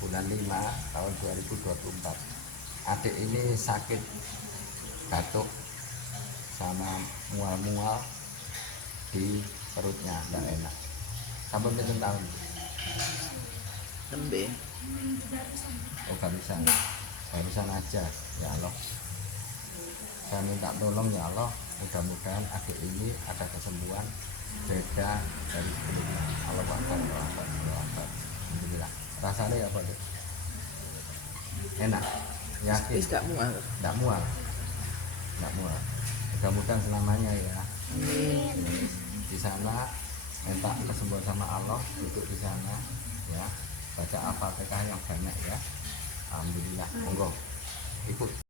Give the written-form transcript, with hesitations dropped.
bulan 5 tahun 2024. Adik ini sakit batuk sama mual-mual di perutnya, tidak enak. Sampai berapa tahun? Nembe. Oh, barusan aja. Ya Allah, saya minta tolong ya Allah, mudah-mudahan adik ini ada kesembuhan beda dari sebelumnya. Allah Akbar, Allah Akbar, Allah Akbar. Alhamdulillah. Rasanya ya Pak? Enak? Yakin? Tidak mual. Tidak mual? Tidak mual. Mudah-mudahan selamanya ya. Amin. Di sana minta kesembuhan sama Allah, duduk di sana ya, baca Al-Fatihah yang banyak ya. Alhamdulillah. Monggo ikut.